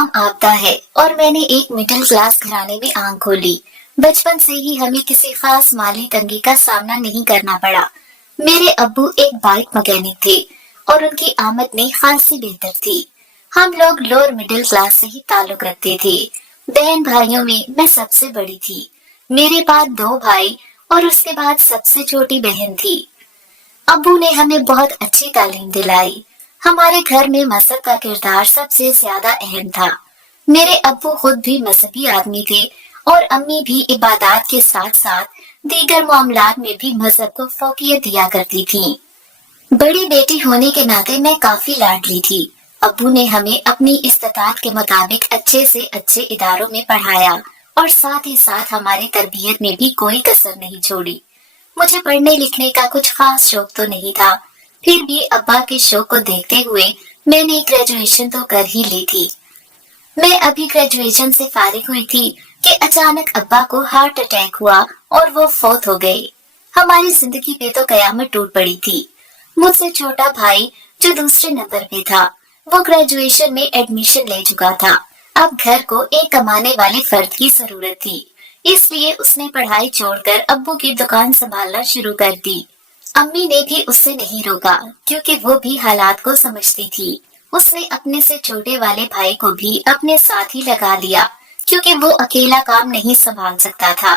नाम आपदा है और मैंने एक मिडिल क्लास घराने में आंख खोली। बचपन से ही हमें किसी खास माली तंगी का सामना नहीं करना पड़ा। मेरे अब्बू एक बाइक मैकेनिक थे और उनकी आमदनी खासी बेहतर थी। हम लोग लोअर मिडिल क्लास से ही ताल्लुक रखते थे। बहन भाइयों में मैं सबसे बड़ी थी। मेरे बाद 2 भाई और उसके बाद सबसे छोटी बहन थी। अब्बू ने हमें बहुत अच्छी तालीम दिलाई। हमारे घर में मजहब का किरदार सबसे ज्यादा अहम था। मेरे अब्बू खुद भी मजहबी आदमी थे और अम्मी भी इबादत के साथ साथ दीगर मामलात में भी मजहब को फौकियत दिया करती थी। बड़ी बेटी होने के नाते मैं काफी लाडली थी। अब्बू ने हमें अपनी इस्तात के मुताबिक अच्छे से अच्छे इदारों में पढ़ाया और साथ ही साथ हमारी तरबियत में भी कोई कसर नहीं छोड़ी। मुझे पढ़ने लिखने का कुछ खास शौक तो नहीं था, फिर भी अब्बा के शौक को देखते हुए मैंने ग्रेजुएशन तो कर ही ली थी। मैं अभी ग्रेजुएशन से फारिग हुई थी कि अचानक अब्बा को हार्ट अटैक हुआ और वो फौत हो गए। हमारी जिंदगी पे तो कयामत टूट पड़ी थी। मुझसे छोटा भाई जो दूसरे नंबर पे था, वो ग्रेजुएशन में एडमिशन ले चुका था। अब घर को एक कमाने वाले फर्द की जरूरत थी, इसलिए उसने पढ़ाई छोड़कर अब्बू की दुकान संभालना शुरू कर दी। अम्मी ने भी उससे नहीं रोका क्योंकि वो भी हालात को समझती थी। उसने अपने से छोटे वाले भाई को भी अपने साथ ही लगा लिया क्योंकि वो अकेला काम नहीं संभाल सकता था।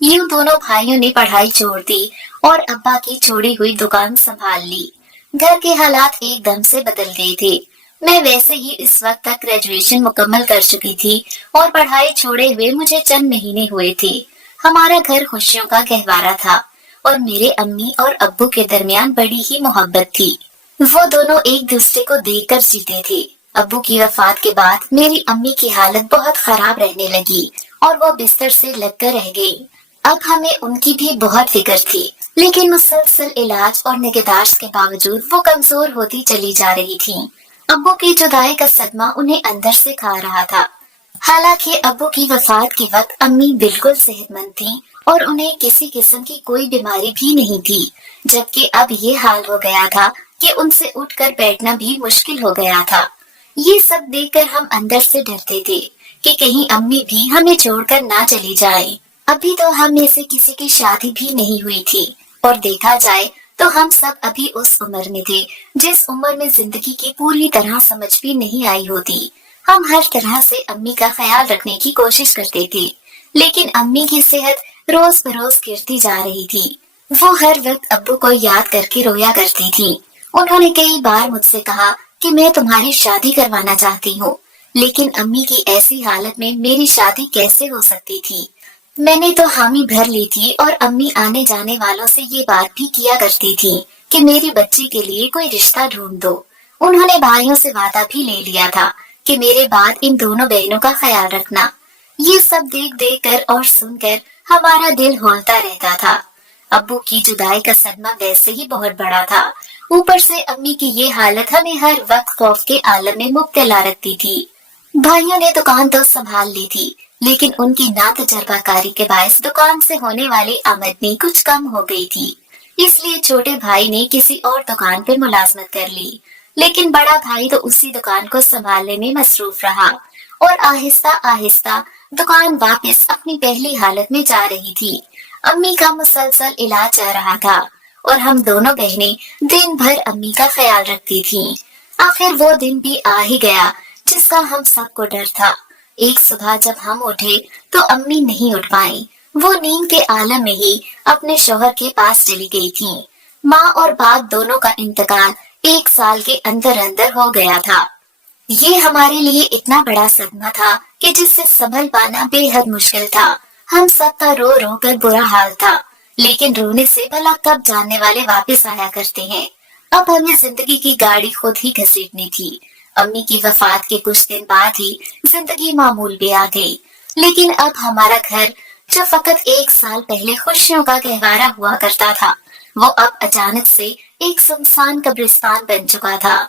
यूं दोनों भाइयों ने पढ़ाई छोड़ दी और अब्बा की छोड़ी हुई दुकान संभाल ली। घर के हालात एकदम से बदल गए थे। मैं वैसे ही इस वक्त तक ग्रेजुएशन मुकम्मल कर चुकी थी और पढ़ाई छोड़े हुए मुझे चंद महीने हुए थे। हमारा घर खुशियों का गहवारा था और मेरे अम्मी और अब्बू के दरमियान बड़ी ही मोहब्बत थी। वो दोनों एक दूसरे को देखकर जीते थे। अब्बू की वफात के बाद मेरी अम्मी की हालत बहुत खराब रहने लगी और वो बिस्तर से लगकर रह गई। अब हमें उनकी भी बहुत फिक्र थी, लेकिन मुसलसल इलाज और निगहदाश्त के बावजूद वो कमजोर होती चली जा रही थी। अब्बू की जुदाई का सदमा उन्हें अंदर से खा रहा था। हालांकि अब्बू की वफात के वक्त अम्मी बिल्कुल सेहतमंद थीं और उन्हें किसी किस्म की कोई बीमारी भी नहीं थी, जबकि अब ये हाल हो गया था कि उनसे उठकर बैठना भी मुश्किल हो गया था। ये सब देखकर हम अंदर से डरते थे कि कहीं अम्मी भी हमें छोड़कर ना चली जाए। अभी तो हम में से किसी की शादी भी नहीं हुई थी और देखा जाए तो हम सब अभी उस उम्र में थे जिस उम्र में जिंदगी की पूरी तरह समझ भी नहीं आई होती। हम हर तरह से अम्मी का ख्याल रखने की कोशिश करते थे, लेकिन अम्मी की सेहत रोज बरोज गिरती जा रही थी। वो हर वक्त अब्बू को याद करके रोया करती थी। उन्होंने कई बार मुझसे कहा कि मैं तुम्हारी शादी करवाना चाहती हूँ, लेकिन अम्मी की ऐसी हालत में मेरी शादी कैसे हो सकती थी। मैंने तो हामी भर ली थी और अम्मी आने जाने वालों से ये बात भी किया करती थी कि मेरी बच्ची के लिए कोई रिश्ता ढूंढ दो। उन्होंने भाइयों से वादा भी ले लिया था कि मेरे बाद इन दोनों बहनों का ख्याल रखना। ये सब देख देख कर और सुनकर हमारा दिल होलता रहता था। अब्बू की जुदाई का सदमा वैसे ही बहुत बड़ा था, ऊपर से अम्मी की ये हालत हमें हर वक्त खौफ के आलम में मुब्तला रखती थी। भाइयों ने दुकान तो संभाल ली थी, लेकिन उनकी नातजुर्बाकारी के बायस दुकान से होने वाली आमदनी कुछ कम हो गई थी। इसलिए छोटे भाई ने किसी और दुकान पर मुलाजमत कर ली, लेकिन बड़ा भाई तो उसी दुकान को संभालने में मसरूफ रहा और आहिस्ता आहिस्ता दुकान वापस अपनी पहली हालत में जा रही थी। अम्मी का मुसलसल इलाज चल रहा था और हम दोनों बहनें दिन भर अम्मी का ख्याल रखती थीं। आखिर वो दिन भी आ ही गया जिसका हम सबको डर था। एक सुबह जब हम उठे तो अम्मी नहीं उठ पाई। वो नींद के आलम में ही अपने शौहर के पास चली गई थीं। माँ और बाप दोनों का इंतकाल 1 साल के अंदर अंदर हो गया था। ये हमारे लिए इतना बड़ा सदमा था कि जिससे संभल पाना बेहद मुश्किल था। हम सबका रो रो कर बुरा हाल था, लेकिन रोने से भला कब जानने वाले वापस आया करते हैं। अब हमें जिंदगी की गाड़ी खुद ही घसीटनी थी। अम्मी की वफात के कुछ दिन बाद ही जिंदगी मामूल पे आ गई, लेकिन अब हमारा घर जो फकत 1 साल पहले खुशियों का गहवारा हुआ करता था, वो अब अचानक से एक सुनसान कब्रिस्तान बन चुका था।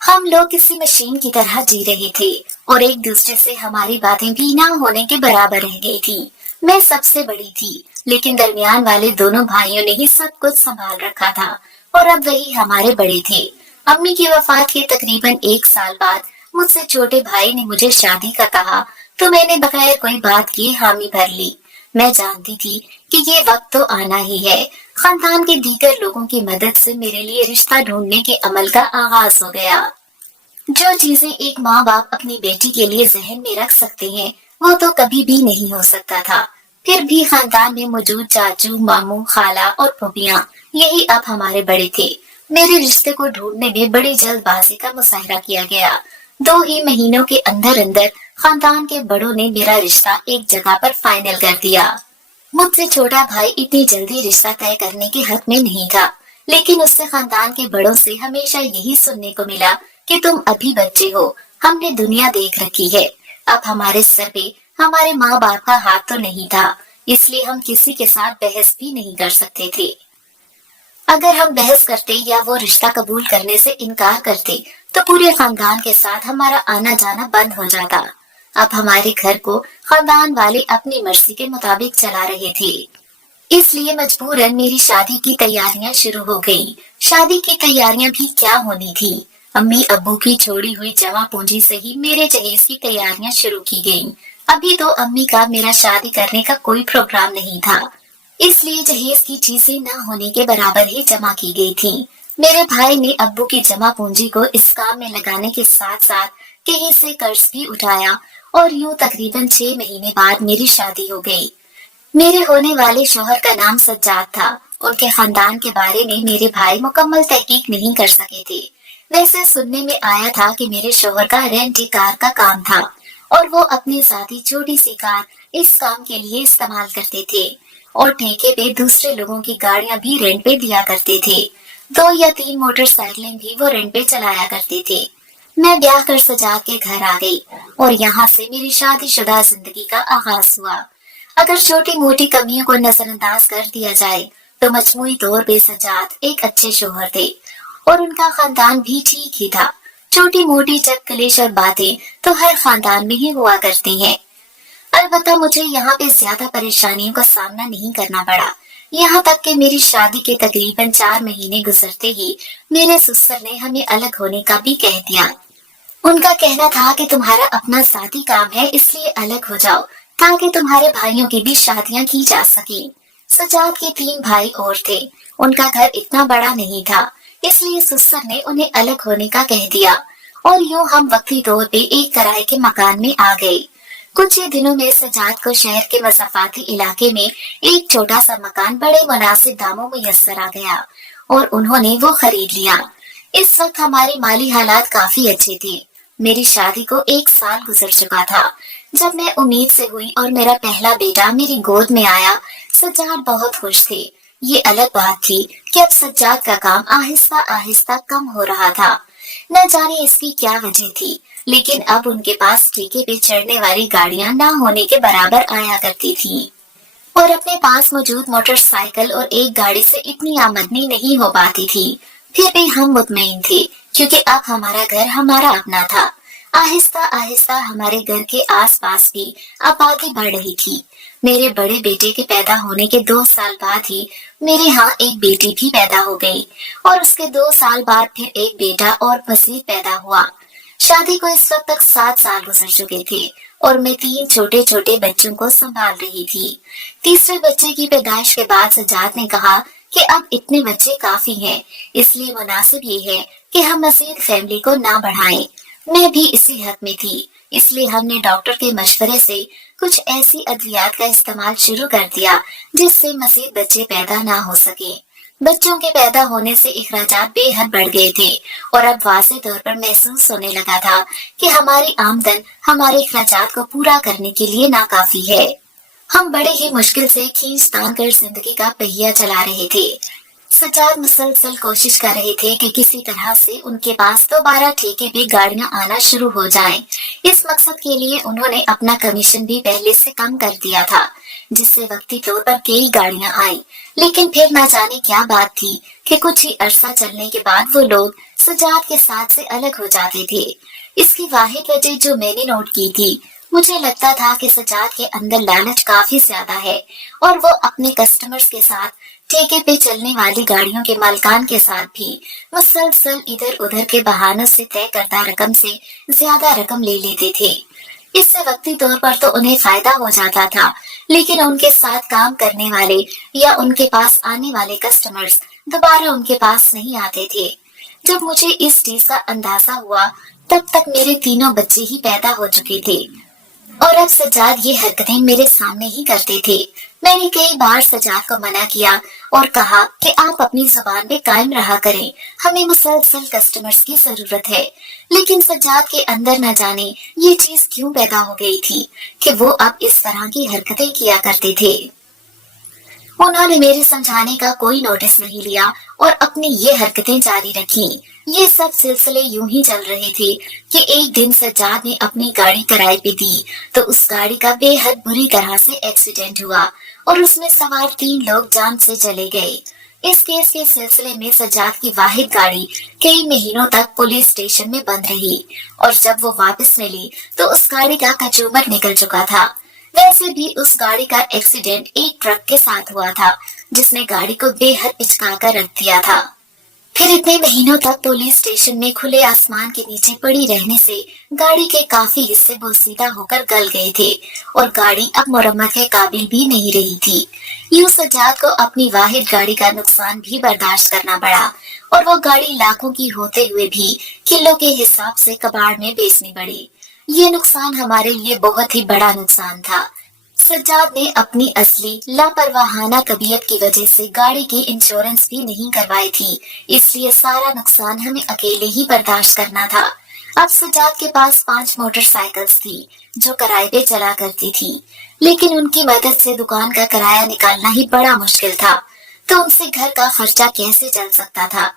हम लोग किसी मशीन की तरह जी रहे थे और एक दूसरे से हमारी बातें भी ना होने के बराबर रह गई थी। मैं सबसे बड़ी थी, लेकिन दरमियान वाले दोनों भाइयों ने ही सब कुछ संभाल रखा था और अब वही हमारे बड़े थे। अम्मी की वफात के तकरीबन 1 साल बाद مجھ سے چھوٹے بھائی نے مجھے شادی کا کہا تو میں نے بغیر کوئی بات کیے حامی بھر لی۔ میں جانتی تھی کہ یہ وقت تو آنا ہی ہے۔ خاندان کے دیگر لوگوں کی مدد سے میرے لیے رشتہ ڈھونڈنے کے عمل کا آغاز ہو گیا۔ جو چیزیں ایک ماں باپ اپنی بیٹی کے لیے ذہن میں رکھ سکتے ہیں وہ تو کبھی بھی نہیں ہو سکتا تھا۔ پھر بھی خاندان میں موجود چاچو، ماموں، خالہ اور پھوپھیاں یہی اب ہمارے بڑے تھے۔ میرے رشتے کو ڈھونڈنے میں بڑی جلد بازی کا مظاہرہ کیا گیا۔ 2 ہی مہینوں کے اندر خاندان کے بڑوں نے میرا رشتہ ایک جگہ پر فائنل کر دیا۔ مجھ سے چھوٹا بھائی اتنی جلدی رشتہ طے کرنے کے حق میں نہیں تھا، لیکن اس سے خاندان کے بڑوں سے ہمیشہ یہی سننے کو ملا کہ تم ابھی بچے ہو، ہم نے دنیا دیکھ رکھی ہے۔ اب ہمارے سر پہ ہمارے ماں باپ کا ہاتھ تو نہیں تھا، اس لیے ہم کسی کے ساتھ بحث بھی نہیں کر سکتے تھے۔ اگر ہم بحث کرتے یا وہ رشتہ قبول کرنے سے انکار کرتے تو پورے خاندان کے ساتھ ہمارا آنا جانا بند ہو جاتا۔ اب ہمارے گھر کو خاندان والے اپنی مرضی کے مطابق چلا رہے تھے، اس لیے مجبوراً میری شادی کی تیاریاں شروع ہو گئی۔ شادی کی تیاریاں بھی کیا ہونی تھی، امی ابو کی چھوڑی ہوئی جمع پونجی سے ہی میرے جہیز کی تیاریاں شروع کی گئیں۔ ابھی تو امی کا میرا شادی کرنے کا کوئی پروگرام نہیں تھا، اس لیے جہیز کی چیزیں نہ ہونے کے برابر ہی جمع کی گئی تھی۔ میرے بھائی نے ابو کی جمع پونجی کو اس کام میں لگانے کے ساتھ ساتھ کہیں سے قرض بھی اٹھایا اور یوں تقریباً 6 مہینے بعد میری شادی ہو گئی۔ میرے ہونے والے شوہر کا نام سجاد تھا۔ ان کے خاندان کے بارے میں میرے بھائی مکمل تحقیق نہیں کر سکے تھے۔ ویسے سننے میں آیا تھا کہ میرے شوہر کا رینٹ کار کا کام تھا اور وہ اپنی ذاتی چھوٹی سی کار اس کام کے لیے استعمال کرتے تھے اور ٹھیکے پہ دوسرے لوگوں کی گاڑیاں بھی رینٹ پہ دیا کرتے تھے۔ 2 یا 3 موٹر سائیکلیں بھی وہ رینٹ پہ چلایا کرتے تھے۔ میں بیاہ کر سجاد کے گھر آ گئی اور یہاں سے میری شادی شدہ زندگی کا آغاز ہوا۔ اگر چھوٹی موٹی کمیوں کو نظر انداز کر دیا جائے تو مجموعی طور پہ سجاد ایک اچھے شوہر تھے اور ان کا خاندان بھی ٹھیک ہی تھا۔ چھوٹی موٹی چک کلیش اور باتیں تو ہر خاندان میں ہی ہوا کرتی ہیں۔ البتہ مجھے یہاں پہ زیادہ پریشانیوں کا سامنا نہیں کرنا پڑا، یہاں تک کہ میری شادی کے تقریباً 4 مہینے گزرتے ہی میرے سسر نے ہمیں الگ ہونے کا بھی کہہ دیا۔ ان کا کہنا تھا کہ تمہارا اپنا ذاتی کام ہے، اس لیے الگ ہو جاؤ تاکہ تمہارے بھائیوں کی بھی شادیاں کی جا سکیں۔ سجاد کے 3 بھائی اور تھے، ان کا گھر اتنا بڑا نہیں تھا، اس لیے سسر نے انہیں الگ ہونے کا کہہ دیا اور یوں ہم وقتی طور پہ ایک کرائے کے مکان میں آ گئے۔ کچھ ہی دنوں میں سجاد کو شہر کے مضافاتی علاقے میں ایک چھوٹا سا مکان بڑے مناسب داموں میسر آ گیا اور انہوں نے وہ خرید لیا۔ اس وقت ہمارے مالی حالات کافی اچھے تھے۔ میری شادی کو 1 سال گزر چکا تھا جب میں امید سے ہوئی اور میرا پہلا بیٹا میری گود میں آیا۔ سجاد بہت خوش تھے۔ یہ الگ بات تھی کہ اب سجاد کا کام آہستہ آہستہ کم ہو رہا تھا۔ نہ جانے اس کی کیا وجہ تھی، لیکن اب ان کے پاس ٹھیکے پہ چڑھنے والی گاڑیاں نہ ہونے کے برابر آیا کرتی تھی اور اپنے پاس موجود موٹر سائیکل اور ایک گاڑی سے اتنی آمدنی نہیں ہو پاتی تھی۔ پھر بھی ہم مطمئن تھے کیونکہ اب ہمارا گھر ہمارا اپنا تھا۔ آہستہ آہستہ ہمارے گھر کے آس پاس بھی آبادی بڑھ رہی تھی۔ میرے بڑے بیٹے کے پیدا ہونے کے 2 سال بعد ہی میرے ہاں ایک بیٹی بھی پیدا ہو گئی اور اس کے 2 سال بعد پھر ایک بیٹا اور مزید پیدا ہوا۔ شادی کو اس وقت تک 7 سال گزر چکے تھے اور میں 3 چھوٹے چھوٹے بچوں کو سنبھال رہی تھی۔ تیسرے بچے کی پیدائش کے بعد سجاد نے کہا کہ اب اتنے بچے کافی ہیں، اس لیے مناسب یہ ہے کہ ہم مزید فیملی کو نہ بڑھائیں۔ میں بھی اسی حق میں تھی، اس لیے ہم نے ڈاکٹر کے مشورے سے کچھ ایسی ادویات کا استعمال شروع کر دیا جس سے مزید بچے پیدا نہ ہو سکے۔ بچوں کے پیدا ہونے سے اخراجات بے حد بڑھ گئے تھے اور اب واضح طور پر محسوس ہونے لگا تھا کہ ہماری آمدن ہمارے اخراجات کو پورا کرنے کے لیے ناکافی ہے۔ ہم بڑے ہی مشکل سے کھینچ تان کر زندگی کا پہیہ چلا رہے تھے۔ سجاد مسلسل کوشش کر رہے تھے کہ کسی طرح سے ان کے پاس دوبارہ ٹھیکے پہ گاڑیاں آنا شروع ہو جائیں۔ اس مقصد کے لیے انہوں نے اپنا کمیشن بھی پہلے سے کم کر دیا تھا، جس سے وقتی طور پر کئی گاڑیاں آئیں۔ لیکن پھر نہ جانے کیا بات تھی کہ کچھ ہی عرصہ چلنے کے بعد وہ لوگ سجاد کے ساتھ سے الگ ہو جاتے تھے۔ اس کی واحد وجہ جو میں نے نوٹ کی تھی، مجھے لگتا تھا کہ سجاد کے اندر لالچ کافی زیادہ ہے اور وہ اپنے کسٹمرز کے ساتھ ठेके पे चलने वाली गाड़ियों के मालिकान के साथ भी मुसलसल इधर उधर के बहानों से तय करता रकम से ज्यादा रकम ले लेते थे। इससे वक्ती तौर पर तो उन्हें फायदा हो जाता था, लेकिन उनके साथ काम करने वाले या उनके पास आने वाले कस्टमर्स दोबारा उनके पास नहीं आते थे। जब मुझे इस चीज का अंदाजा हुआ, तब तक मेरे तीनों बच्चे ही पैदा हो चुके थे और अब सज्जाद ये हरकतें मेरे सामने ही करते थे। मैंने कई बार सज्जाद को मना किया और कहा कि आप अपनी जुबान पे कायम रहा करें, हमें मुसलसल कस्टमर्स की जरूरत है। लेकिन सज्जाद के अंदर न जाने ये चीज क्यों पैदा हो गई थी कि वो अब इस तरह की हरकतें किया करते थे। उन्होंने मेरे समझाने का कोई नोटिस नहीं लिया और अपनी ये हरकतें जारी रखी। ये सब सिलसिले यूं ही चल रहे थे कि एक दिन सज्जाद ने अपनी गाड़ी किराए पे दी तो उस गाड़ी का बेहद बुरी तरह से एक्सीडेंट हुआ और उसमें सवार 3 लोग जान से चले गए। इस केस के सिलसिले में सज्जाद की वाहिद गाड़ी कई महीनों तक पुलिस स्टेशन में बंद रही और जब वो वापस मिली तो उस गाड़ी का कचूमर निकल चुका था। वैसे भी उस गाड़ी का एक्सीडेंट एक ट्रक के साथ हुआ था जिसने गाड़ी को बेहद पिचका कर रख दिया था। फिर इतने महीनों तक पुलिस स्टेशन में खुले आसमान के नीचे पड़ी रहने से गाड़ी के काफी हिस्से बोसीदा होकर गल गए थे और गाड़ी अब मुरम्मत के काबिल भी नहीं रही थी। यूं सज्जाद को अपनी वाहिद गाड़ी का नुकसान भी बर्दाश्त करना पड़ा और वो गाड़ी लाखों की होते हुए भी किलो के हिसाब से कबाड़ में बेचनी पड़ी। ये नुकसान हमारे लिए बहुत ही बड़ा नुकसान था। सज्जाद ने अपनी असली लापरवाहाना तबीयत की वजह से गाड़ी की इंश्योरेंस भी नहीं करवाई थी, इसलिए सारा नुकसान हमें अकेले ही बर्दाश्त करना था। अब सज्जाद के पास 5 मोटरसाइकिल्स थी जो किराए पे चला करती थी, लेकिन उनकी मदद से दुकान का किराया निकालना ही बड़ा मुश्किल था, तो उनसे घर का खर्चा कैसे चल सकता था।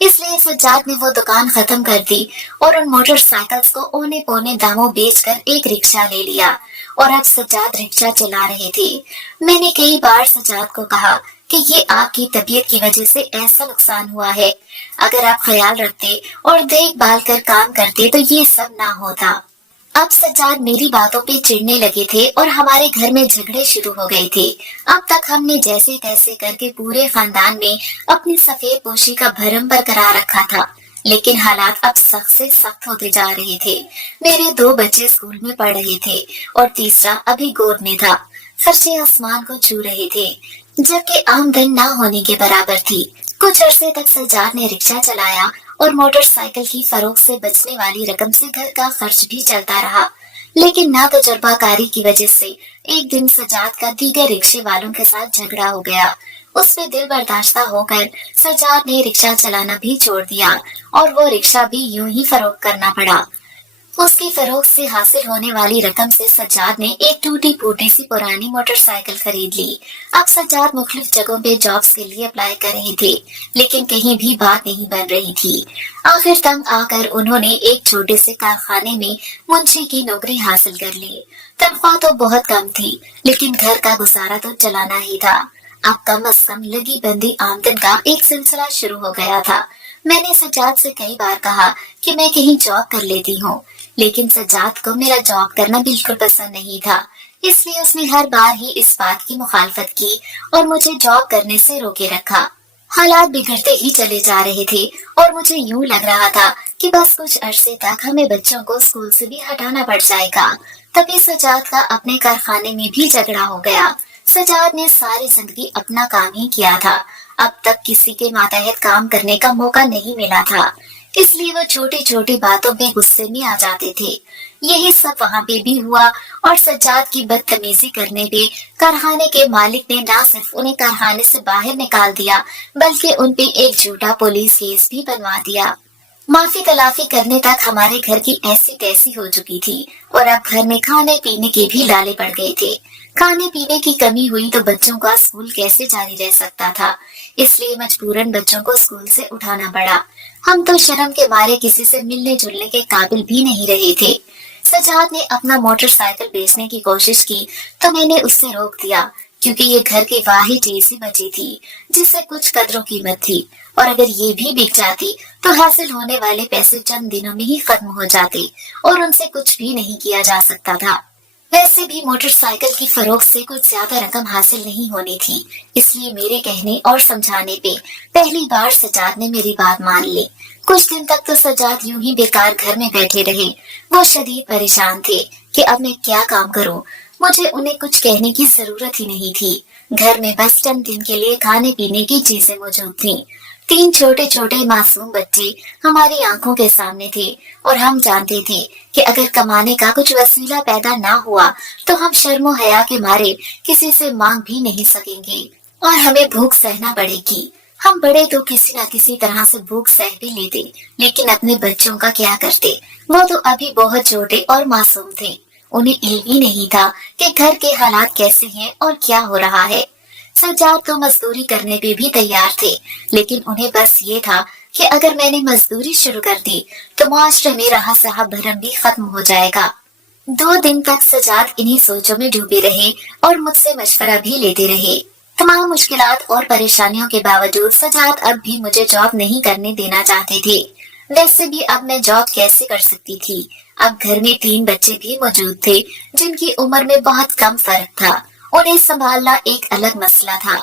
इसलिए सज्जाद ने वो दुकान खत्म कर दी और उन मोटरसाइकिल्स को औने पौने दामों बेचकर एक रिक्शा ले लिया और अब सज्जाद रिक्शा चला रहे थे। मैंने कई बार सज्जाद को कहा कि ये आपकी तबीयत की वजह से ऐसा नुकसान हुआ है, अगर आप ख्याल रखते और देखभाल कर काम करते तो ये सब ना होता। अब सज्जाद मेरी बातों पे चिढ़ने लगे थे और हमारे घर में झगड़े शुरू हो गए थे। अब तक हमने जैसे तैसे करके पूरे खानदान में अपनी सफेद पोशी का भरम बरकरार रखा था, लेकिन हालात अब सख्त से सख्त होते जा रहे थे। मेरे 2 बच्चे स्कूल में पढ़ रहे थे और तीसरा अभी गोद में था। खर्चे आसमान को छू रहे थे, जबकि आमदन ना होने के बराबर थी। कुछ अरसे तक सज्जाद ने रिक्शा चलाया और मोटरसाइकिल की फरोख्त से बचने वाली रकम से घर का खर्च भी चलता रहा, लेकिन ना तजुर्बाकारी की वजह से एक दिन सज्जाद का दीगर रिक्शे वालों के साथ झगड़ा हो गया। उससे दिल बर्दाश्ता होकर सज्जाद ने रिक्शा चलाना भी छोड़ दिया और वो रिक्शा भी यूं ही फरोख्त करना पड़ा। उसकी फरोख्त से हासिल होने वाली रकम से सज्जाद ने एक टूटी फूटी सी पुरानी मोटरसाइकिल खरीद ली। अब सज्जाद मुख्तलिफ जगहों पे जॉब्स के लिए अप्लाई कर रहे थे, लेकिन कहीं भी बात नहीं बन रही थी। आखिर तंग आकर उन्होंने एक छोटे से कारखाने में मुंशी की नौकरी हासिल कर ली। तनख्वाह तो बहुत कम थी, लेकिन घर का गुजारा तो चलाना ही था। अब कम अज कम लगी बंदी आमदन का एक सिलसिला शुरू हो गया था। मैंने सज्जाद से कई बार कहा कि मैं कहीं जॉब कर लेती हूँ, लेकिन सज्जाद को मेरा जॉब करना बिल्कुल पसंद नहीं था, इसलिए उसने हर बार ही इस बात की मुखालफत की और मुझे जॉब करने से रोके रखा। हालात बिगड़ते ही चले जा रहे थे और मुझे यूं लग रहा था कि बस कुछ अरसे तक हमें बच्चों को स्कूल से भी हटाना पड़ जाएगा। तभी सज्जाद का अपने कारखाने में भी झगड़ा हो गया। सज्जाद ने सारी जिंदगी अपना काम ही किया था, अब तक किसी के मातहत काम करने का मौका नहीं मिला था, इसलिए वो छोटी छोटी बातों पे गुस्से में आ जाते थे। यही सब वहाँ पे भी हुआ और सज्जाद की बदतमीजी करने पे कारखाने के मालिक ने न सिर्फ उन्हें कारखाने से बाहर निकाल दिया, बल्कि उन पे एक झूठा पुलिस केस भी बनवा दिया। माफी तलाफी करने तक हमारे घर की ऐसी तैसी हो चुकी थी और अब घर में खाने पीने के भी लाले पड़ गए थे। खाने पीने की कमी हुई तो बच्चों का स्कूल कैसे जारी रह सकता था, इसलिए मजबूरन बच्चों को स्कूल से उठाना पड़ा। हम तो शर्म के मारे किसी से मिलने जुलने के काबिल भी नहीं रहे थे। सज्जाद ने अपना मोटरसाइकिल बेचने की कोशिश की तो मैंने उससे रोक दिया, क्योंकि ये घर की वाहिद चीज ही बची थी जिससे कुछ कदरों कीमत थी, और अगर ये भी बिक जाती तो हासिल होने वाले पैसे चंद दिनों में ही खत्म हो जाते और उनसे कुछ भी नहीं किया जा सकता था। वैसे भी मोटरसाइकिल की फरोख्त से कुछ ज्यादा रकम हासिल नहीं होनी थी, इसलिए मेरे कहने और समझाने पे पहली बार सजाद ने मेरी बात मान ली। कुछ दिन तक तो सजाद यूं ही बेकार घर में बैठे रहे। वो शदीद परेशान थे कि अब मैं क्या काम करूं। मुझे उन्हें कुछ कहने की जरूरत ही नहीं थी। घर में बस चंद दिन के लिए खाने पीने की चीजें मौजूद थीं। 3 छोटे छोटे मासूम बच्चे हमारी आंखों के सामने थे और हम जानते थे कि अगर कमाने का कुछ वसीला पैदा ना हुआ तो हम शर्मो हया के मारे किसी से मांग भी नहीं सकेंगे और हमें भूख सहना पड़ेगी। हम बड़े तो किसी न किसी तरह से भूख सह भी लेते, लेकिन अपने बच्चों का क्या करते? वो तो अभी बहुत छोटे और मासूम थे। उन्हें इल्म ही नहीं था कि घर के हालात कैसे हैं और क्या हो रहा है। सज्जाद तो मजदूरी करने पे भी तैयार थे, लेकिन उन्हें बस ये था कि अगर मैंने मजदूरी शुरू कर दी तो मुआशरे में रहा साहब भरम भी खत्म हो जाएगा। 2 दिन तक सज्जाद इन्हीं सोचों में डूबे रहे और मुझसे मशवरा भी लेते रहे। तमाम मुश्किलात और परेशानियों के बावजूद सज्जाद अब भी मुझे जॉब नहीं करने देना चाहते थे। वैसे भी अब मैं जॉब कैसे कर सकती थी? अब घर में 3 बच्चे भी मौजूद थे जिनकी उम्र में बहुत कम फर्क था। उन्हें संभालना एक अलग मसला था।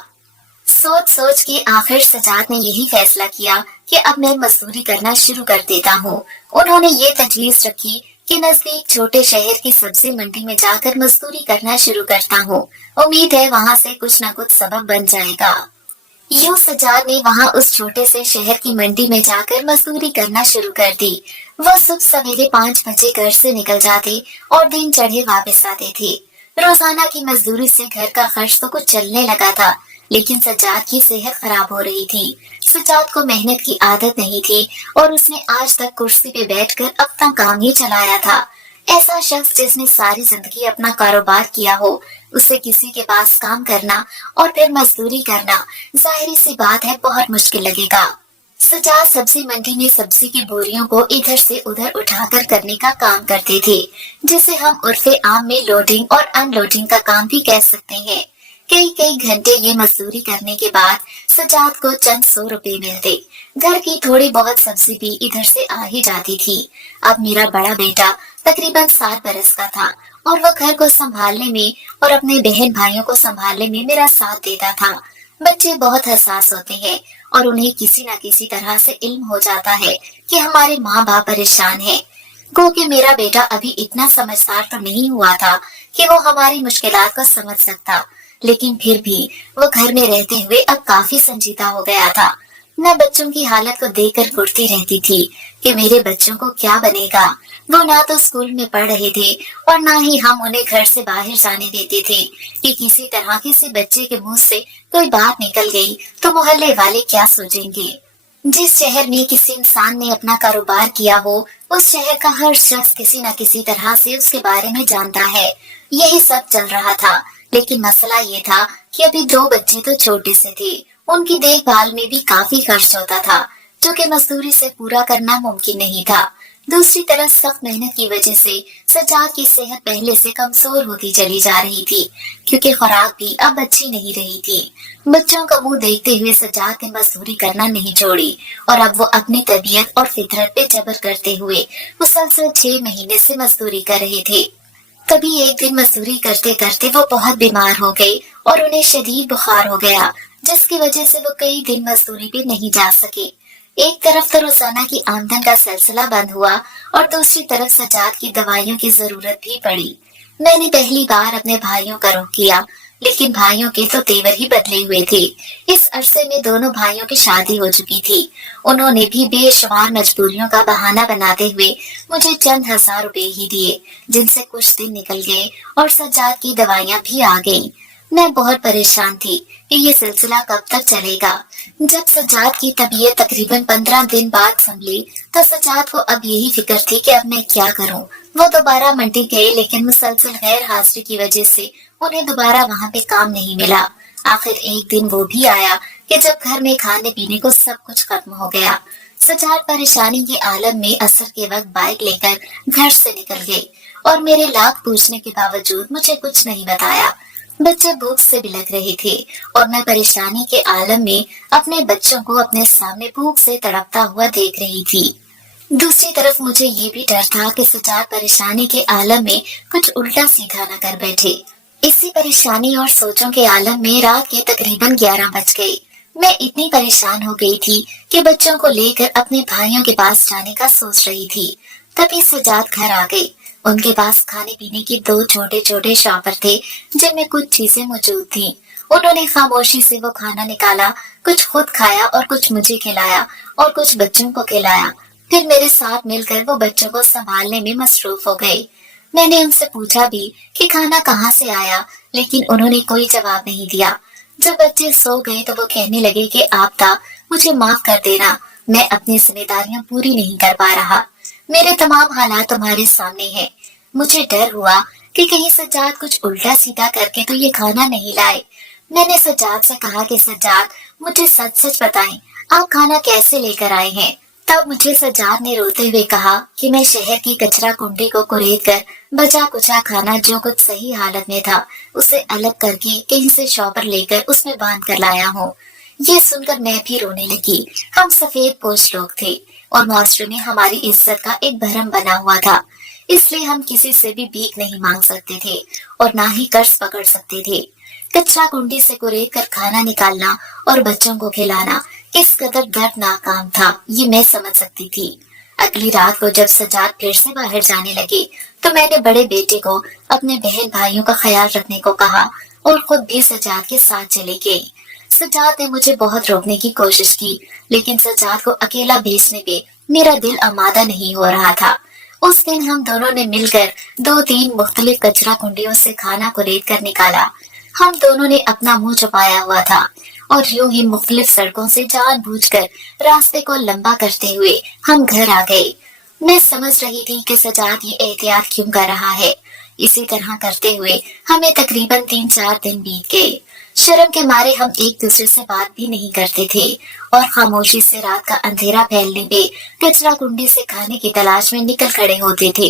सोच सोच के आखिर सजाद ने यही फैसला किया कि अब मैं मजदूरी करना शुरू कर देता हूँ। उन्होंने ये तजवीज रखी कि नजदीक छोटे शहर की सब्जी मंडी में जाकर मजदूरी करना शुरू करता हूँ। उम्मीद है वहाँ से कुछ न कुछ सबब बन जाएगा। यूं सजाद ने वहाँ उस छोटे से शहर की मंडी में जाकर मजदूरी करना शुरू कर दी। वो सुबह सवेरे 5 बजे घर से निकल जाते और दिन चढ़े वापस आते थे। रोजाना की मजदूरी से घर का खर्च तो कुछ चलने लगा था, लेकिन सज्जाद की सेहत खराब हो रही थी। सज्जाद को मेहनत की आदत नहीं थी और उसने आज तक कुर्सी पे बैठकर अपना काम ही चलाया था। ऐसा शख्स जिसने सारी जिंदगी अपना कारोबार किया हो, उसे किसी के पास काम करना और फिर मजदूरी करना जाहिर सी बात है बहुत मुश्किल लगेगा। सज्जाद सब्जी मंडी में सब्जी की बोरियों को इधर से उधर उठाकर करने का काम करते थे, जिसे हम उर्फे आम में लोडिंग और अनलोडिंग का काम भी कह सकते हैं। कई कई घंटे ये मजदूरी करने के बाद सज्जाद को चंद 100 रुपए मिलते। घर की थोड़ी बहुत सब्जी भी इधर से आ ही जाती थी। अब मेरा बड़ा बेटा तकरीबन 7 बरस का था और वो घर को संभालने में और अपने बहन भाइयों को संभालने में मेरा साथ देता था। बच्चे बहुत हसास होते हैं और उन्हें किसी न किसी तरह से इल्म हो जाता है कि हमारे माँ बाप परेशान हैं। गो कि मेरा बेटा अभी इतना समझदार तो नहीं हुआ था कि वो हमारी मुश्किलात को समझ सकता, लेकिन फिर भी वो घर में रहते हुए अब काफी संजीदा हो गया था। मैं बच्चों की हालत को देखकर घुटती रहती थी कि मेरे बच्चों को क्या बनेगा। वो ना तो स्कूल में पढ़ रहे थे और ना ही हम उन्हें घर से बाहर जाने देते थे कि किसी तरह किसी बच्चे के मुंह से कोई बात निकल गई तो मोहल्ले वाले क्या सोचेंगे। जिस शहर में किसी इंसान ने अपना कारोबार किया हो, उस शहर का हर शख्स किसी न किसी तरह से उसके बारे में जानता है। यही सब चल रहा था, लेकिन मसला ये था कि अभी 2 बच्चे तो छोटे से थे। उनकी देखभाल में भी काफी खर्च होता था, जो कि मजदूरी से पूरा करना मुमकिन नहीं था। दूसरी तरफ सख्त मेहनत की वजह से सज्जाद की सेहत पहले से कमजोर होती चली जा रही थी, क्योंकि खुराक भी अब अच्छी नहीं रही थी। बच्चों का मुंह देखते हुए सज्जाद ने मजदूरी करना नहीं छोड़ी और अब वो अपनी तबीयत और फितरत पे जबर करते हुए मुसलसल 6 महीने से मजदूरी कर रहे थे। कभी एक दिन मजदूरी करते करते वो बहुत बीमार हो गए और उन्हें शदीद बुखार हो गया, जिसकी वजह से वो कई दिन मजदूरी पे नहीं जा सके। एक तरफ तो रोजाना की आमदन का सिलसिला बंद हुआ और दूसरी तरफ सज्जाद की दवाइयों की जरूरत भी पड़ी। मैंने पहली बार अपने भाइयों का रुख किया, लेकिन भाइयों के तो तेवर ही बदले हुए थे। इस अरसे में दोनों भाइयों की शादी हो चुकी थी। उन्होंने भी बेशुमार मजबूरियों का बहाना बनाते हुए मुझे चंद 1000 रुपए ही दिए, जिनसे कुछ दिन निकल गए और सज्जाद की दवाइयां भी आ गईं। मैं बहुत परेशान थी कि ये सिलसिला कब तक चलेगा। जब सज्जाद की तबीयत तकरीबन 15 दिन बाद संभली तो सज्जाद को अब यही फिक्र थी कि अब मैं क्या करूं। वो दोबारा मंडी गए, लेकिन मुसलसल गैर हाजिरी की वजह से उन्हें दोबारा वहां पे काम नहीं मिला। आखिर एक दिन वो भी आया कि जब घर में खाने पीने को सब कुछ खत्म हो गया। सज्जाद परेशानी के आलम में असर के वक्त बाइक लेकर घर से निकल गए और मेरे लाख पूछने के बावजूद मुझे कुछ नहीं बताया। बच्चे भूख से बिलख रहे थे और मैं परेशानी के आलम में अपने बच्चों को अपने सामने भूख से तड़पता हुआ देख रही थी। दूसरी तरफ मुझे ये भी डर था कि सजाद परेशानी के आलम में कुछ उल्टा सीधा न कर बैठे। इसी परेशानी और सोचों के आलम में रात के तकरीबन 11 बज गए। मैं इतनी परेशान हो गई थी कि बच्चों को लेकर अपने भाइयों के पास जाने का सोच रही थी। तभी सजाद घर आ गए। उनके पास खाने पीने की 2 छोटे छोटे शॉपर थे जिनमें कुछ चीजें मौजूद थी। उन्होंने खामोशी से वो खाना निकाला, कुछ खुद खाया और कुछ मुझे खिलाया और कुछ बच्चों को खिलाया। फिर मेरे साथ मिलकर वो बच्चों को संभालने में मसरूफ हो गए। मैंने उनसे पूछा भी कि खाना कहाँ से आया, लेकिन उन्होंने कोई जवाब नहीं दिया। जब बच्चे सो गए तो वो कहने लगे कि आपदा, मुझे माफ कर देना, मैं अपनी जिम्मेदारियां पूरी नहीं कर पा रहा। मेरे तमाम हालात तुम्हारे सामने हैं। मुझे डर हुआ कि कहीं सज्जाद कुछ उल्टा सीधा करके तो ये खाना नहीं लाए। मैंने सज्जाद से कहा कि सज्जाद, मुझे सच सच बताएं, आप खाना कैसे लेकर आए हैं। तब मुझे सज्जाद ने रोते हुए कहा कि मैं शहर की कचरा कुंडी को कुरेद कर बचा कुचा खाना जो कुछ सही हालत में था उसे अलग करके कहीं से शॉपर लेकर उसमें बांध कर लाया हूँ। ये सुनकर मैं भी रोने लगी। हम सफेद पोश लोग थे और मास्टर में हमारी इज्जत का एक भरम बना हुआ था, इसलिए हम किसी से भी भीख नहीं मांग सकते थे और ना ही कर्ज पकड़ सकते थे। कचरा कुंडी से कुरेद कर खाना निकालना और बच्चों को खिलाना किस कदर दर्दनाक काम था ये मैं समझ सकती थी। अगली रात को जब सज्जाद फिर से बाहर जाने लगे तो मैंने बड़े बेटे को अपने बहन भाइयों का ख्याल रखने को कहा और खुद भी सज्जाद के साथ चली गई। सज्जाद ने मुझे बहुत रोकने की कोशिश की, लेकिन सज्जाद को अकेला भेजने पे मेरा दिल आमादा नहीं हो रहा था। उस दिन हम दोनों ने मिलकर 2-3 मुख्तलिफ कचरा कुंडियों से खाना कुरेद कर निकाला। हम दोनों ने अपना मुंह छुपाया हुआ था और यूं ही मुख्तलिफ सड़कों से जानबूझकर रास्ते को लंबा करते हुए हम घर आ गए। मैं समझ रही थी कि सजाद ये एहतियात क्यों कर रहा है। इसी तरह करते हुए हमें तकरीबन 3-4 दिन बीत गए। शर्म के मारे हम एक दूसरे से बात भी नहीं करते थे और खामोशी से रात का अंधेरा फैलने पे कचरा कुंडी से खाने की तलाश में निकल खड़े होते थे।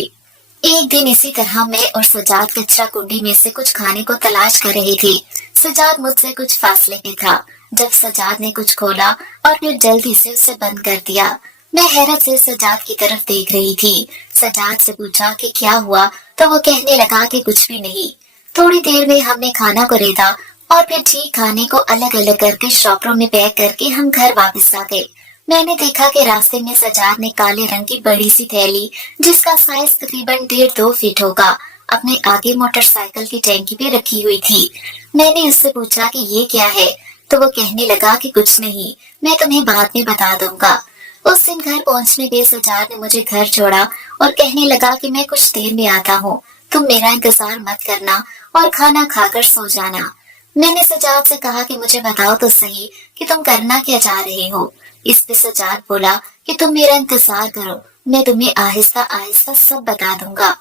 एक दिन इसी तरह मैं और सजाद कचरा कुंडी में से कुछ खाने को तलाश कर रहे थे। सजाद मुझसे कुछ फासले पे था। जब सजाद ने कुछ खोला और फिर जल्दी से उसे बंद कर दिया। मैं हैरत से सजाद की तरफ देख रही थी। सजाद से पूछा कि क्या हुआ तो वो कहने लगा कि कुछ भी नहीं। थोड़ी देर में हमने खाना को रेता और फिर ठीक खाने को अलग अलग करके शॉपरों में पैक करके हम घर वापस आ गए। मैंने देखा कि रास्ते में सजाद ने काले रंग की बड़ी सी थैली जिसका साइज तकरीबन 1.5-2 फीट होगा अपने आगे मोटरसाइकिल की टैंकी पे रखी हुई थी। मैंने उससे पूछा कि ये क्या है तो वो कहने लगा कि कुछ नहीं, मैं तुम्हें बाद में बता दूंगा। उस दिन घर पहुंचने पे सजाद ने मुझे घर छोड़ा और कहने लगा कि मैं कुछ देर में आता हूँ, तुम मेरा इंतजार मत करना और खाना खाकर सो जाना। मैंने सजाद से कहा कि मुझे बताओ तो सही कि तुम करना क्या चाह रहे हो। इस पे सजाद बोला कि तुम मेरा इंतजार करो, मैं तुम्हें आहिस्ता आहिस्ता सब बता दूंगा।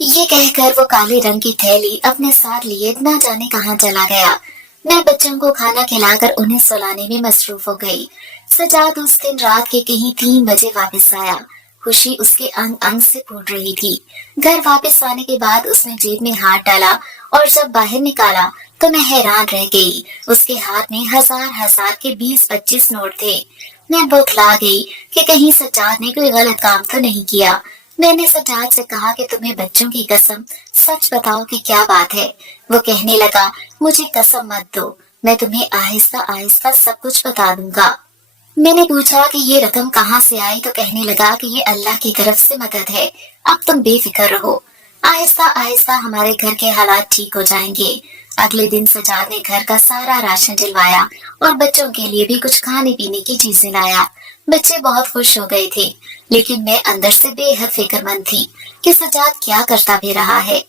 ये कहकर वो काले रंग की थैली अपने साथ लिए न जाने कहाँ चला गया। मैं बच्चों को खाना खिलाकर उन्हें सुलाने में मसरूफ हो गई। सजाद उस दिन रात के कहीं 3 बजे वापस आया। खुशी उसके अंग अंग से फूट रही थी। घर वापस आने के बाद उसने जेब में हाथ डाला और जब बाहर निकाला तो मैं हैरान रह गई। उसके हाथ में हजार हजार के 20-25 नोट थे। मैं बौखला गई कि कहीं सज्जाद ने कोई गलत काम तो नहीं किया। मैंने सज्जाद से कहा कि तुम्हें बच्चों की कसम, सच बताओ कि क्या बात है। वो कहने लगा, मुझे कसम मत दो, मैं तुम्हें आहिस्ता आहिस्ता सब कुछ बता दूंगा। मैंने पूछा कि ये रकम कहाँ से आई तो कहने लगा कि ये अल्लाह की तरफ से मदद है, अब तुम बेफिक्र रहो, आहिस्ता आहिस्ता हमारे घर के हालात ठीक हो जाएंगे। अगले दिन सजाद ने घर का सारा राशन दिलवाया और बच्चों के लिए भी कुछ खाने पीने की चीजें लाया। बच्चे बहुत खुश हो गए थे, लेकिन मैं अंदर से बेहद फिक्रमंद थी कि सजाद क्या करता भी रहा है।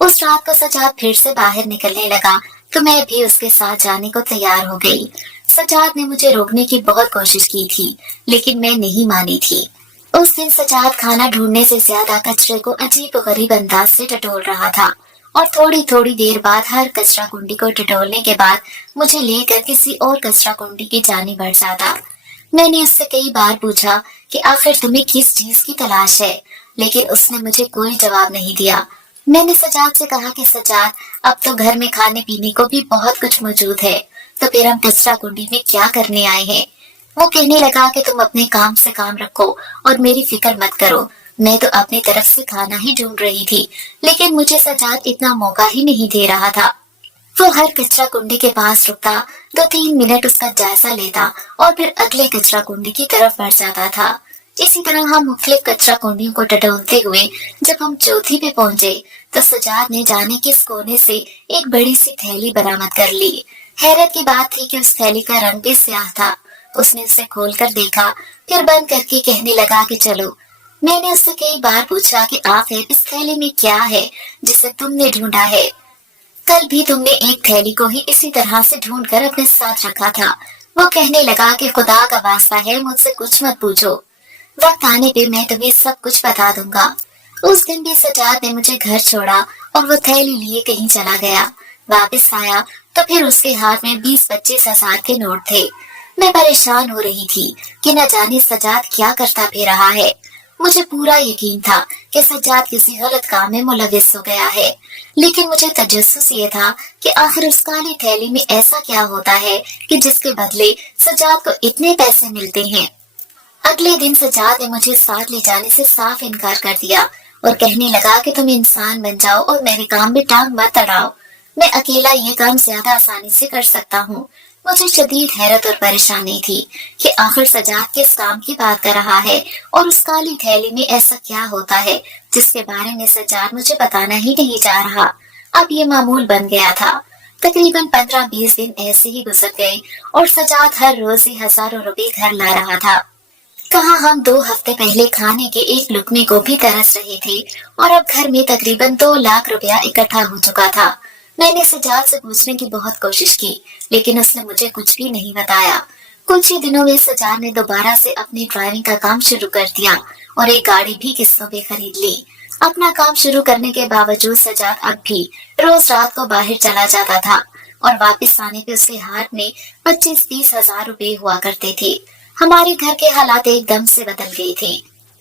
उस रात को सजाद फिर से बाहर निकलने लगा तो मैं भी उसके साथ जाने को तैयार हो गई। सजाद ने मुझे रोकने की बहुत कोशिश की थी, लेकिन मैं नहीं मानी थी। उस दिन सजाद खाना ढूंढने से ज्यादा कचरे को अजीब गरीब अंदाज से टटोल रहा था और थोड़ी थोड़ी देर बाद हर कचरा कुंडी को टटोलने के बाद मुझे लेकर किसी और कचरा कुंडी की जाने बढ़ जाता। मैंने उससे कई बार पूछा कि आखिर तुम्हें किस चीज की तलाश है, लेकिन उसने मुझे कोई जवाब नहीं दिया। मैंने सजाद से कहा कि सजाद, अब तो घर में खाने पीने को भी बहुत कुछ मौजूद है, तो फिर हम कचरा कुंडी में क्या करने आए हैं। वो कहने लगा कि तुम अपने काम से काम रखो और मेरी फिक्र मत करो। मैं तो अपनी तरफ से खाना ही ढूंढ रही थी, लेकिन मुझे सजाद इतना मौका ही नहीं दे रहा था। वो हर कचरा कुंडी के पास रुकता, 2-3 मिनट उसका जायजा लेता और फिर अगले कचरा कुंडी की तरफ बढ़ जाता था। इसी तरह हम मुख्तलिफ कचरा कुंडियों को टटोलते हुए जब हम चौथी पे पहुंचे तो सजाद ने जाने किस कोने से एक बड़ी सी थैली बरामद कर ली। हैरत की बात थी कि उस थैली का रंग भी स्याह था। उसने उसे खोलकर देखा, फिर बंद करके कहने लगा कि चलो। मैंने उससे कई बार पूछा कि आखिर इस थैली में क्या है जिसे तुमने ढूंढा है। कल भी तुमने एक थैली को ही इसी तरह से ढूंढकर अपने साथ रखा था। वो कहने लगा कि खुदा का वास्ता है, मुझसे कुछ मत पूछो। वक्त आने पे मैं तुम्हें सब कुछ बता दूंगा। उस दिन भी सजाद ने मुझे घर छोड़ा और वो थैली लिए कहीं चला गया। वापस आया तो फिर उसके हाथ में 20-25 हजार के नोट थे। मैं परेशान हो रही थी कि न जाने सजाद क्या करता फिर रहा है। मुझे पूरा यकीन था कि सज्जाद किसी गलत काम में मुलविस हो गया है, लेकिन मुझे तजस्सुस ये था कि आखिर उस काली थैली में ऐसा क्या होता है कि जिसके बदले सज्जाद को इतने पैसे मिलते हैं। अगले दिन सज्जाद ने मुझे साथ ले जाने से साफ इनकार कर दिया और कहने लगा कि तुम इंसान बन जाओ और मेरे काम में टांग मत अड़ाओ। मैं अकेला ये काम ज्यादा आसानी से कर सकता हूँ। मुझे शदीद हैरत और परेशानी थी कि आखिर सजाद किस काम की बात कर रहा है और उस काली थैली में ऐसा क्या होता है जिसके बारे में सजाद मुझे बताना ही नहीं चाह रहा। अब ये मामूल बन गया था। तकरीबन 15-20 दिन ऐसे ही गुजर गए और सजाद हर रोज ही हजारों रुपए घर ला रहा था। कहाँ हम 2 हफ्ते पहले खाने के एक लुकमे को भी तरस रहे थे और अब घर में तकरीबन 2 लाख रुपया इकट्ठा हो चुका था। मैंने सजाद से पूछने की बहुत कोशिश की, लेकिन उसने मुझे कुछ भी नहीं बताया। कुछ ही दिनों में सजाद ने दोबारा से अपनी ड्राइविंग का काम शुरू कर दिया और एक गाड़ी भी किस्तों पे खरीद ली। अपना काम शुरू करने के बावजूद सजाद अब भी रोज रात को बाहर चला जाता था और वापस आने पे उसके हाथ में 25-30 हजार रुपए हुआ करते थे। हमारे घर के हालात एकदम से बदल गए थे।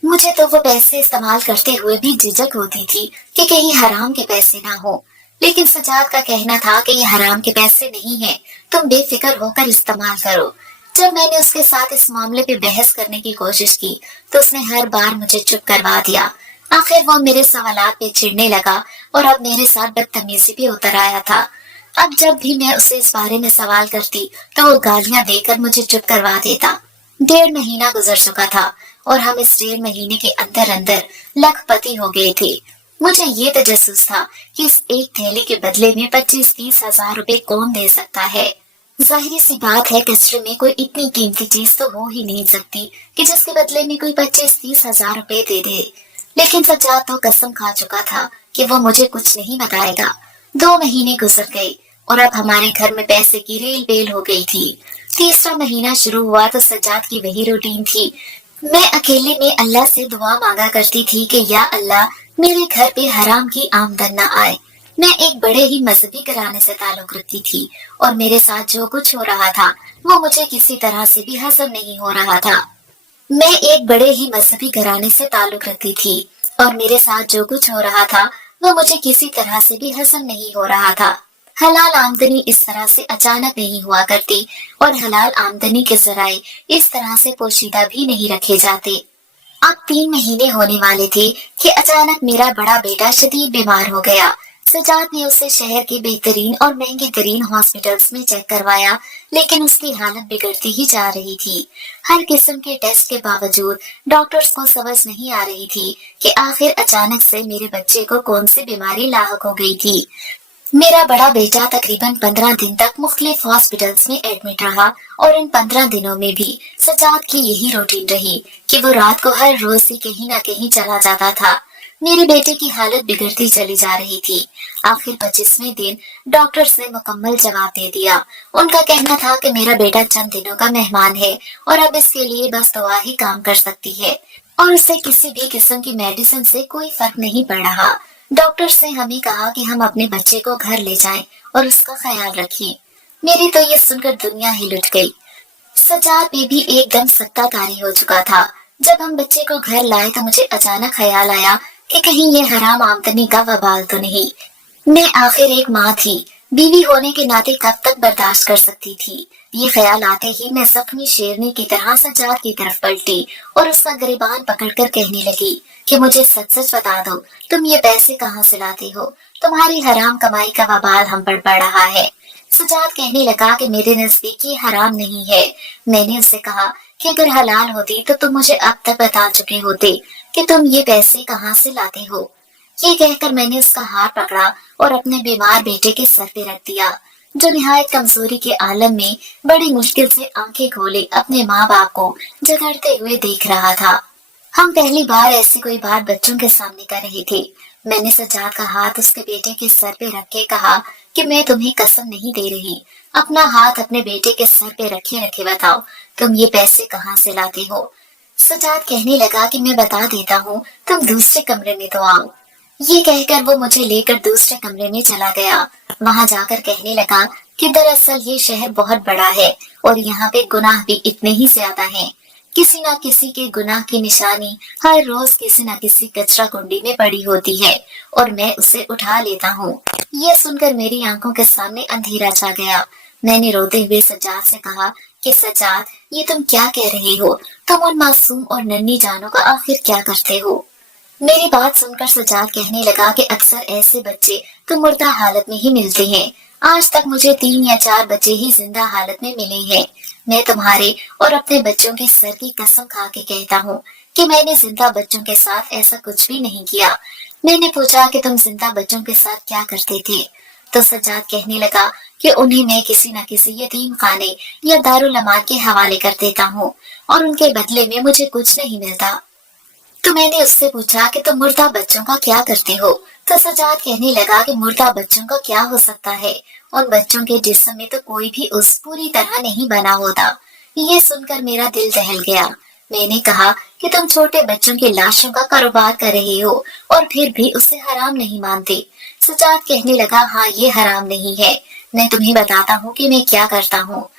मुझे तो वो पैसे इस्तेमाल करते हुए भी झिझक होती थी कि कहीं हराम के पैसे ना हो, लेकिन सजाद का कहना था कि ये हराम के पैसे नहीं है, तुम बेफिक्र होकर इस्तेमाल करो। जब मैंने उसके साथ इस मामले पे बहस करने की कोशिश की तो उसने हर बार मुझे चुप करवा दिया। आखिर वो मेरे सवालात पे चिढ़ने लगा और अब मेरे साथ बदतमीजी भी उतर आया था। अब जब भी मैं उससे इस बारे में सवाल करती तो वो गालियां देकर मुझे चुप करवा देता। 1.5 महीना गुजर चुका था और हम इस 1.5 महीने के अंदर अंदर लखपति हो गए थे। मुझे ये तजस्सुस था कि इस एक थैली के बदले में 25-30 हजार रुपए कौन दे सकता है। जाहिर सी बात है, कचरे में कोई इतनी कीमती चीज तो हो ही नहीं सकती कि जिसके बदले में कोई 25-30 हजार रुपए दे दे। लेकिन सज्जाद तो कसम खा चुका था कि वो मुझे कुछ नहीं बताएगा। 2 महीने गुजर गए और अब हमारे घर में पैसे की रेल बेल हो गई थी। तीसरा महीना शुरू हुआ तो सज्जाद की वही रूटीन थी। मैं अकेले में अल्लाह से दुआ मांगा करती थी कि या अल्लाह, मेरे घर पे हराम की आमदन न आए। मैं एक बड़े ही मजहबी घराने से ताल्लुक रखती थी और मेरे साथ जो कुछ हो रहा था वो मुझे किसी तरह से भी हजम नहीं हो रहा था। मैं एक बड़े ही मजहबी घराने से ताल्लुक रखती थी और मेरे साथ जो कुछ हो रहा था वो मुझे किसी तरह से भी हजम नहीं हो रहा था। हलाल आमदनी इस तरह से अचानक नहीं हुआ करती और हलाल आमदनी के जराए इस तरह से पोशीदा भी नहीं रखे जाते। अब 3 महीने होने वाले थे कि अचानक मेरा बड़ा बेटा शदीद बीमार हो गया। सजाद ने उसे शहर के बेहतरीन और महंगे तरीन हॉस्पिटल्स में चेक करवाया, लेकिन उसकी हालत बिगड़ती ही जा रही थी। हर किस्म के टेस्ट के बावजूद डॉक्टर्स को समझ नहीं आ रही थी कि आखिर अचानक से मेरे बच्चे को कौन सी बीमारी लाहक हो गई थी। मेरा बड़ा बेटा तकरीबन 15 दिन तक मुख्तलिफ हॉस्पिटल्स में एडमिट रहा और इन 15 दिनों में भी सजाद की यही रूटीन रही कि वो रात को हर रोज ही कहीं ना कहीं चला जाता था। मेरे बेटे की हालत बिगड़ती चली जा रही थी। आखिर 25वें दिन डॉक्टर्स ने मुकम्मल जवाब दे दिया। उनका कहना था कि मेरा बेटा चंद दिनों का मेहमान है और अब इसके लिए बस दुआ ही काम कर सकती है और उसे किसी भी किस्म की मेडिसिन से कोई फर्क नहीं पड़ रहा। डॉक्टर्स ने हमें कहा कि हम अपने बच्चे को घर ले जाएं और उसका ख्याल रखें। मेरी तो ये सुनकर दुनिया ही लुट गई। सजाद में भी एकदम सत्ताकारी हो चुका था। जब हम बच्चे को घर लाए तो मुझे अचानक ख्याल आया कि कहीं ये हराम आमदनी का वबाल तो नहीं। मैं आखिर एक माँ थी, बीवी होने के नाते कब तक बर्दाश्त कर सकती थी, ये ख्याल आते ही मैं जख्मी शेरनी की तरह सज्जाद की तरफ पलटी और उसका गिरबान पकड़कर कहने लगी कि मुझे सच सच बता दो, तुम ये पैसे कहाँ से लाते हो? तुम्हारी हराम कमाई का वबाल हम पर पड़ रहा है। सज्जाद कहने लगा कि मेरे नजदीक ये हराम नहीं है। मैंने उससे कहा कि अगर हलाल होती तो तुम मुझे अब तक बता चुके होते कि तुम ये पैसे कहाँ से लाते हो। ये कहकर मैंने उसका हाथ पकड़ा और अपने बीमार बेटे के सर पे रख दिया, जो निहायत कमजोरी के आलम में बड़ी मुश्किल से आंखें खोले अपने माँ बाप को झगड़ते हुए देख रहा था। हम पहली बार ऐसी कोई बात बच्चों के सामने कर रहे थे। मैंने सज्जाद का हाथ उसके बेटे के सर पे रख के कहा कि मैं तुम्हें कसम नहीं दे रही, अपना हाथ अपने बेटे के सर पे रखे रखे बताओ, तुम ये पैसे कहाँ से लाते हो? सज्जाद कहने लगा कि मैं बता देता हूँ, तुम दूसरे कमरे में तो आओ। ये कहकर वो मुझे लेकर दूसरे कमरे में चला गया। वहां जाकर कहने लगा कि दरअसल ये शहर बहुत बड़ा है और यहाँ पे गुनाह भी इतने ही ज्यादा हैं। किसी न किसी के गुनाह की निशानी हर रोज किसी न किसी कचरा कुंडी में पड़ी होती है और मैं उसे उठा लेता हूँ। ये सुनकर मेरी आंखों के सामने अंधेरा छा गया। मैंने रोते हुए सज्जाद से कहा कि सज्जाद, ये तुम क्या कह रहे हो? तुम उन मासूम और नन्ही जानों का आखिर क्या करते हो? मेरी बात सुनकर सज्जाद कहने लगा कि अक्सर ऐसे बच्चे तो मुर्दा हालत में ही मिलते हैं। आज तक मुझे 3 या 4 बच्चे ही जिंदा हालत में मिले हैं। मैं तुम्हारे और अपने बच्चों के सर की कसम खा के कहता हूँ कि मैंने जिंदा बच्चों के साथ ऐसा कुछ भी नहीं किया। मैंने पूछा कि तुम जिंदा बच्चों के साथ क्या करते थे? तो सज्जाद कहने लगा कि उन्हें मैं किसी न किसी यतीम खाने या दारुल अमान के हवाले कर देता हूँ और उनके बदले में मुझे कुछ नहीं मिलता। तो मैंने उससे पूछा कि तुम मुर्दा बच्चों का क्या करते हो? तो सज्जाद कहने लगा कि मुर्दा बच्चों का क्या हो सकता है, उन बच्चों के जिस्म में तो कोई भी उस पूरी तरह नहीं बना होता। ये सुनकर मेरा दिल दहल गया। मैंने कहा कि तुम छोटे बच्चों की लाशों का कारोबार कर रहे हो और फिर भी उसे हराम नहीं मानते। सज्जाद कहने लगा, हाँ, ये हराम नहीं है। मैं तुम्हें बताता हूँ कि मैं क्या करता हूँ।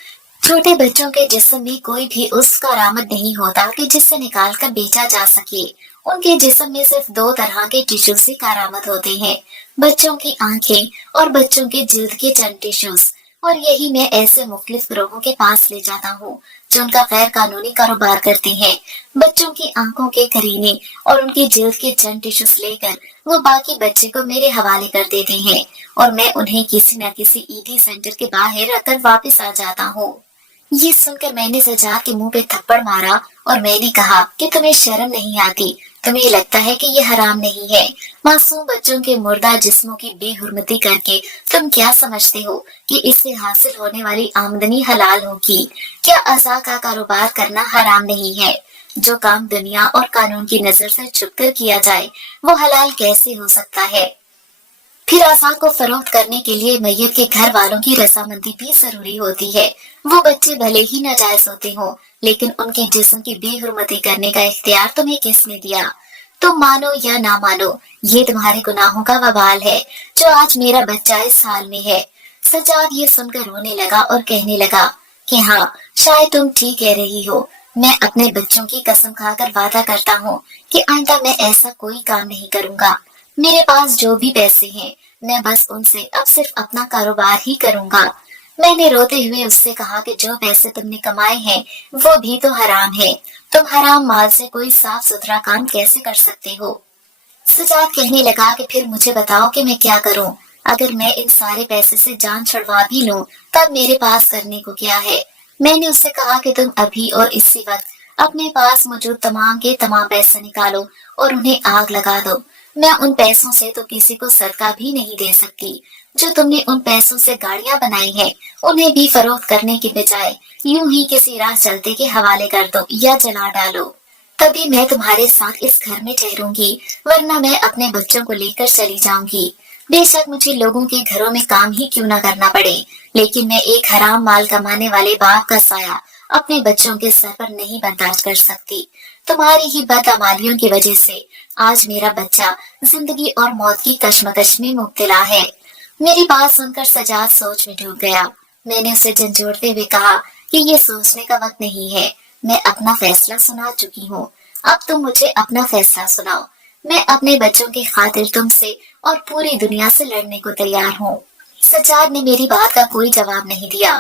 छोटे बच्चों के जिस्म में कोई भी उस करामत नहीं होता कि जिससे निकाल कर बेचा जा सके। उनके जिस्म में सिर्फ 2 तरह के टिश्यूज ही करामत होते हैं, बच्चों की आंखें और बच्चों के जिल्द के चंद टिश्यूज। और यही मैं ऐसे मुख्तलिफ ग्रोहों के पास ले जाता हूँ जो उनका गैर कानूनी कारोबार करते हैं। बच्चों की आंखों के करीने और उनकी जिल्द के चंद टिश्यूज लेकर वो बाकी बच्चे को मेरे हवाले कर देते हैं और मैं उन्हें किसी न किसी ईदी सेंटर के बाहर रखकर वापस आ जाता हूँ। ये सुनकर मैंने सज्जाद के मुंह पे थप्पड़ मारा और मैंने कहा कि तुम्हें शर्म नहीं आती? तुम्हें लगता है कि ये हराम नहीं है? मासूम बच्चों के मुर्दा जिस्मों की बेहुरमती करके तुम क्या समझते हो कि इससे हासिल होने वाली आमदनी हलाल होगी? क्या अज़ा का कारोबार करना हराम नहीं है? जो काम दुनिया और कानून की नजर से छुपकर किया जाए वो हलाल कैसे हो सकता है? फिर अज़ा को फरोख्त करने के लिए मैयत के घर वालों की रजामंदी भी जरूरी होती है। वो बच्चे भले ही नाजायज होते हो, लेकिन उनके जिस्म की बेहुरमती करने का इख्तियार तुम्हें किसने दिया? तुम मानो या ना मानो, ये तुम्हारे गुनाहों का वबाल है जो आज मेरा बच्चा इस हाल में है। सज्जाद ये सुनकर रोने लगा और कहने लगा कि हाँ, शायद तुम ठीक कह रही हो। मैं अपने बच्चों की कसम खाकर वादा करता हूँ कि आइंदा मैं ऐसा कोई काम नहीं करूँगा। मेरे पास जो भी पैसे हैं मैं बस उनसे अब सिर्फ अपना कारोबार ही करूँगा। मैंने रोते हुए उससे कहा कि जो पैसे तुमने कमाए हैं वो भी तो हराम है। तुम हराम माल से कोई साफ सुथरा काम कैसे कर सकते हो? सज्जाद कहने लगा कि फिर मुझे बताओ कि मैं क्या करूं? अगर मैं इन सारे पैसे से जान छुड़वा भी लूं तब मेरे पास करने को क्या है? मैंने उससे कहा कि तुम अभी और इसी वक्त अपने पास मौजूद तमाम के तमाम पैसे निकालो और उन्हें आग लगा दो। मैं उन पैसों से तो किसी को सदका भी नहीं दे सकती। जो तुमने उन पैसों से गाड़ियां बनाई हैं, उन्हें भी फरोख्त करने की बजाय यूं ही किसी राह चलते के हवाले कर दो या जला डालो। तभी मैं तुम्हारे साथ इस घर में ठहरूंगी, वरना मैं अपने बच्चों को लेकर चली जाऊंगी। बेशक मुझे लोगों के घरों में काम ही क्यों न करना पड़े, लेकिन मैं एक हराम माल कमाने वाले बाप का साया अपने बच्चों के सर पर नहीं बर्दाश्त कर सकती। तुम्हारी ही बदअमालियों की वजह से आज मेरा बच्चा जिंदगी और मौत की कश्मकश में मुब्तला है। मेरी बात सुनकर सज्जाद सोच में डूब गया। मैंने उसे झंझोड़ते हुए कहा कि ये सोचने का वक्त नहीं है। मैं अपना फैसला सुना चुकी हूँ, अब तुम मुझे अपना फैसला सुनाओ। मैं अपने बच्चों की खातिर तुमसे और पूरी दुनिया से लड़ने को तैयार हूँ। सज्जाद ने मेरी बात का कोई जवाब नहीं दिया।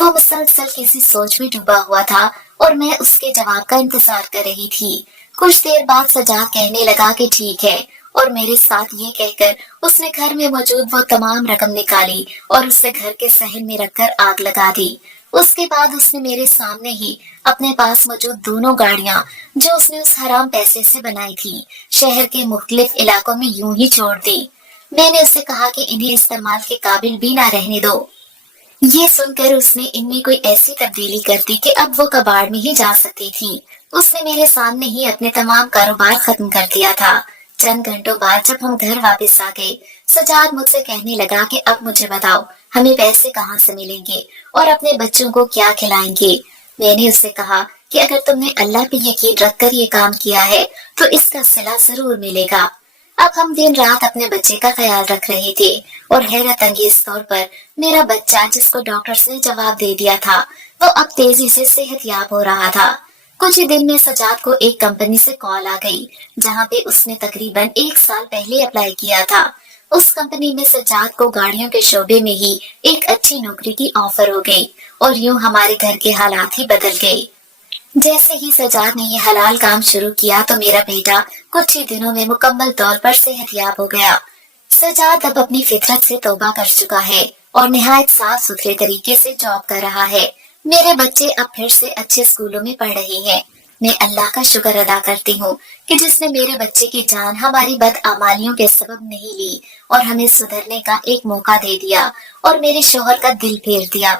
وہ مسلسل کسی سوچ میں ڈوبا ہوا تھا اور میں اس کے جواب کا انتظار کر رہی تھی۔ کچھ دیر بعد سجاد کہنے لگا کہ ٹھیک ہے، اور میرے ساتھ یہ کہہ کر اس نے گھر میں موجود وہ تمام رقم نکالی اور اسے گھر کے صحن میں رکھ کر آگ لگا دی۔ اس کے بعد اس نے میرے سامنے ہی اپنے پاس موجود دونوں گاڑیاں جو اس نے اس حرام پیسے سے بنائی تھی شہر کے مختلف علاقوں میں یوں ہی چھوڑ دی۔ میں نے اسے کہا کہ انہیں استعمال کے قابل بھی نہ رہنے دو۔ یہ سن کر اس نے ان میں کوئی ایسی تبدیلی کر دی کہ اب وہ کباڑ میں ہی جا سکتی تھی۔ اس نے میرے سامنے ہی اپنے تمام کاروبار ختم کر دیا تھا۔ چند گھنٹوں بعد جب ہم گھر واپس آ گئے، سجاد مجھ سے کہنے لگا کہ اب مجھے بتاؤ ہمیں پیسے کہاں سے ملیں گے اور اپنے بچوں کو کیا کھلائیں گے۔ میں نے اسے کہا کہ اگر تم نے اللہ پہ یقین رکھ کر یہ کام کیا ہے تو اس کا صلہ ضرور ملے گا۔ اب ہم دن رات اپنے بچے کا خیال رکھ رہے تھے اور حیرت انگیز طور پر میرا بچہ جس کو ڈاکٹرز نے جواب دے دیا تھا وہ اب تیزی سے صحت یاب ہو رہا تھا۔ کچھ ہی دن میں سجاد کو ایک کمپنی سے کال آ گئی جہاں پہ اس نے تقریباً 1 سال پہلے اپلائی کیا تھا۔ اس کمپنی میں سجاد کو گاڑیوں کے شعبے میں ہی ایک اچھی نوکری کی آفر ہو گئی اور یوں ہمارے گھر کے حالات ہی بدل گئے۔ جیسے ہی سجاد نے یہ حلال کام شروع کیا تو میرا بیٹا کچھ ہی دنوں میں مکمل طور پر صحت یاب ہو گیا۔ سجاد اب اپنی فطرت سے توبہ کر چکا ہے اور نہایت صاف ستھرے طریقے سے جاب کر رہا ہے۔ میرے بچے اب پھر سے اچھے اسکولوں میں پڑھ رہے ہیں۔ میں اللہ کا شکر ادا کرتی ہوں کہ جس نے میرے بچے کی جان ہماری بدعمالیوں کے سبب نہیں لی اور ہمیں سدھرنے کا ایک موقع دے دیا اور میرے شوہر کا دل پھیر دیا۔